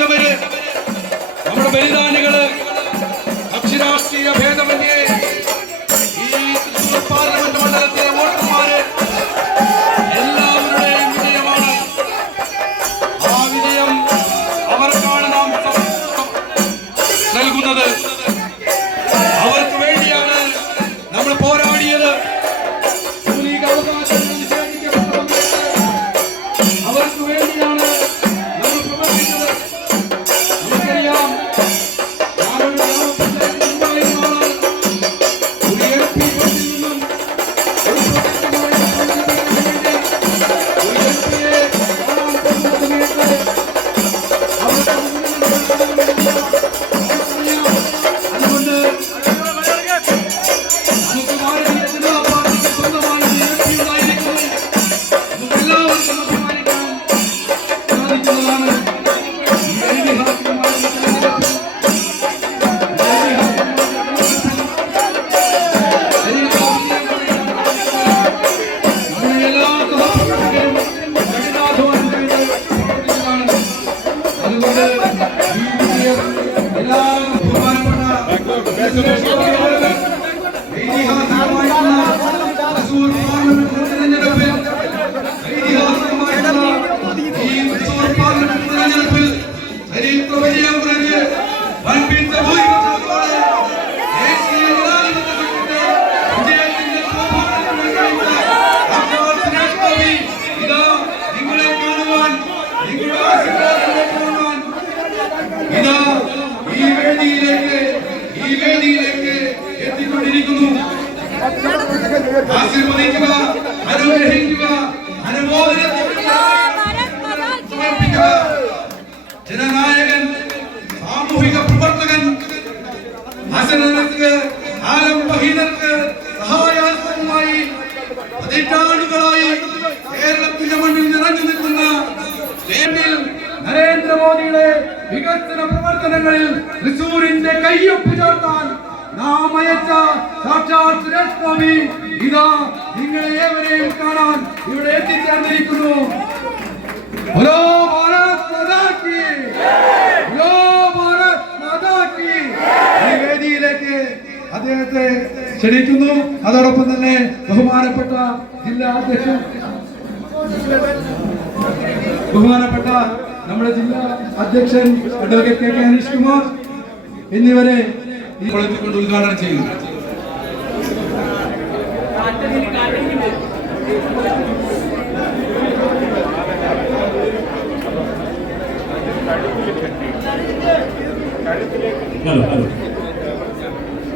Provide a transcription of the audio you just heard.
പോരാടിയവര് നമ്മുടെ ബലിദാനികൾ കക്ഷിരാഷ്ട്രീയ ഭേദമന്യേ ഈ തൃശ്ശൂർ പാർലമെന്റ് മണ്ഡലത്തിലെ വോട്ടർമാര് എല്ലാവരുടെയും വിജയമാണ്. ആ വിജയം അവർക്കാണ് നാം നൽകുന്നത്. അവർക്ക് വേണ്ടിയാണ് നമ്മൾ പോരാടിയത്. അവർക്ക് വേണ്ടിയാണ് ബഹുമാനപ്പെട്ട ഹസനർക്ക് ആലംബഹീനർക്ക് സഹായാസ്പദമായി പതിറ്റാണ്ടുകളായി കേരളത്തിന്റെ മണ്ണിൽ നിറഞ്ഞു നിൽക്കുന്ന നരേന്ദ്രമോദിയുടെ വികസന പ്രവർത്തനങ്ങളിൽ തൃശൂരിന്റെ കയ്യൊപ്പ് ചേർത്താൻ നാം അയച്ച സാക്ഷാൽ സുരേഷ് ഗോപി ഇതാ നിങ്ങളെ ഏവരെയും കാണാൻ ഇവിടെ എത്തിച്ചേർന്നിരിക്കുന്നു. ഹലോ ഭാരത് മാതാ കി ഹലോ ഭാരത് മാതാ കി ഈ വേദിയിലേക്ക് അദ്ദേഹത്തെ ക്ഷണിക്കുന്നു. അതോടൊപ്പം തന്നെ ബഹുമാനപ്പെട്ട ജില്ലാ അധ്യക്ഷൻ ബഹുമാനപ്പെട്ട നമ്മുടെ ജില്ലാ അധ്യക്ഷൻ advocate K K Aneesh Kumar എന്നിവരെ കൊണ്ട് ഉദ്ഘാടനം ചെയ്യുന്നു. Hello hello.